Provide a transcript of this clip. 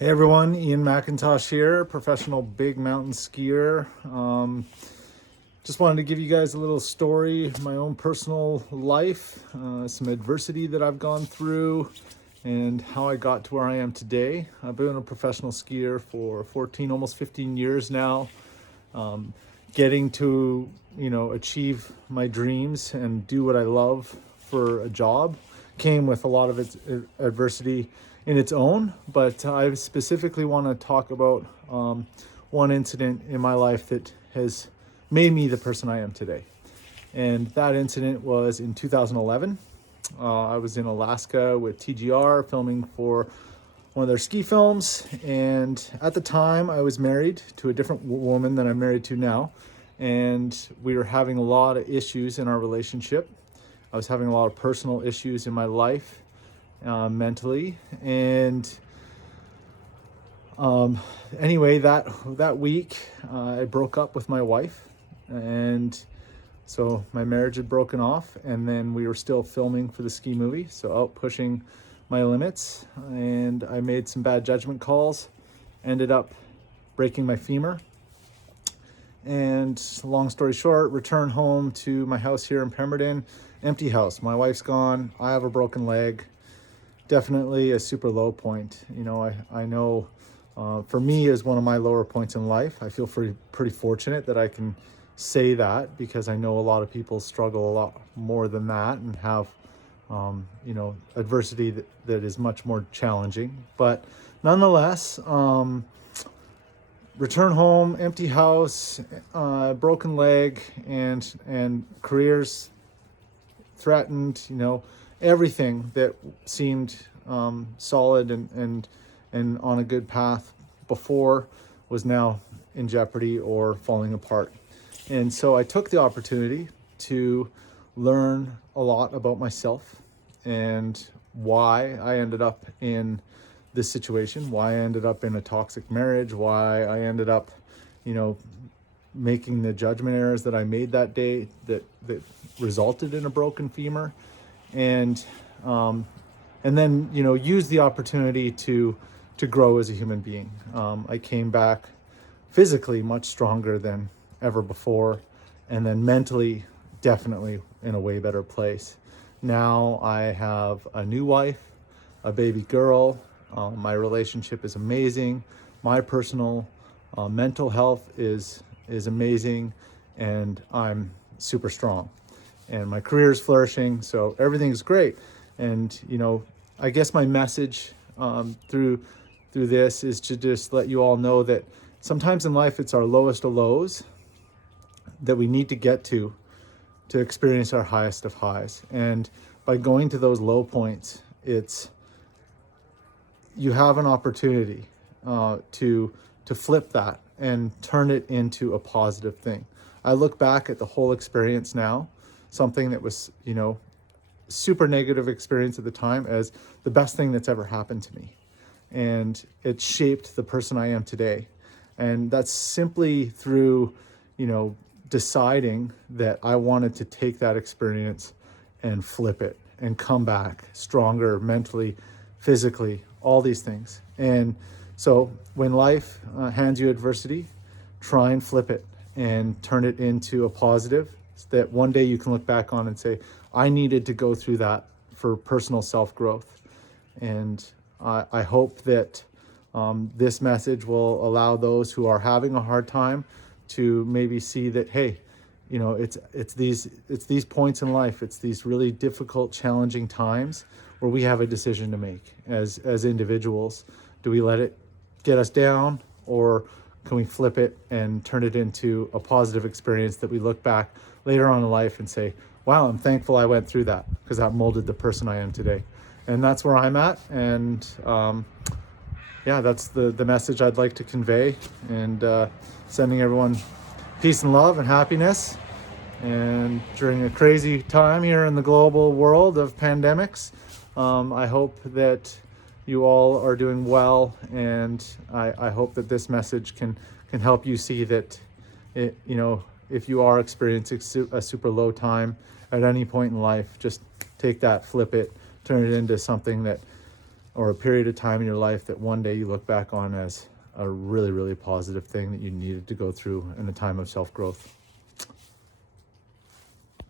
Hey everyone, Ian McIntosh here, professional big mountain skier. Just wanted to give you guys a little story of my own personal life, some adversity that I've gone through, and how I got to where I am today. I've been a professional skier for 14, almost 15 years now. Getting to, achieve my dreams and do what I love for a job came with a lot of its adversity in its own, but I specifically want to talk about one incident in my life that has made me the person I am today. And that incident was in 2011. I was in Alaska with TGR filming for one of their ski films, and at the time I was married to a different woman than I'm married to now, and we were having a lot of issues in our relationship. I was having a lot of personal issues in my life, mentally, and anyway, that week I broke up with my wife, and so my marriage had broken off, and then we were still filming for the ski movie, so out pushing my limits, and I made some bad judgment calls, ended up breaking my femur, and long story short, return home to my house here in Pemberton, empty house. My wife's gone, I have a broken leg. Definitely a super low point. I know for me is one of my lower points in life. I feel pretty fortunate that I can say that, because I know a lot of people struggle a lot more than that and have adversity that is much more challenging. But nonetheless, return home, empty house, broken leg, and careers threatened, everything that seemed solid and on a good path before was now in jeopardy or falling apart. And so I took the opportunity to learn a lot about myself and why I ended up in this situation, why I ended up in a toxic marriage, why I ended up, making the judgment errors that I made that day that resulted in a broken femur. And then use the opportunity to grow as a human being. I came back physically much stronger than ever before, and then mentally definitely in a way better place. Now I have a new wife, a baby girl. My relationship is amazing. My personal mental health is amazing, and I'm super strong. And my career is flourishing, so everything's great. And I guess my message through this is to just let you all know that sometimes in life it's our lowest of lows that we need to get to experience our highest of highs. And by going to those low points, you have an opportunity to flip that and turn it into a positive thing. I look back at the whole experience now, something that was, super negative experience at the time, as the best thing that's ever happened to me. And it shaped the person I am today. And that's simply through, deciding that I wanted to take that experience and flip it and come back stronger mentally, physically, all these things. And so when life hands you adversity, try and flip it and turn it into a positive, that one day you can look back on and say, I needed to go through that for personal self-growth. And I hope that this message will allow those who are having a hard time to maybe see that, hey, it's these points in life, it's these really difficult, challenging times where we have a decision to make as individuals. Do we let it get us down, or can we flip it and turn it into a positive experience that we look back later on in life and say, wow, I'm thankful I went through that, because that molded the person I am today. And that's where I'm at. And that's the message I'd like to convey, and sending everyone peace and love and happiness. And during a crazy time here in the global world of pandemics, I hope that you all are doing well, and I hope that this message can help you see that if you are experiencing a super low time at any point in life, just take that, flip it, turn it into something that or a period of time in your life that one day you look back on as a really, really positive thing that you needed to go through in a time of self-growth.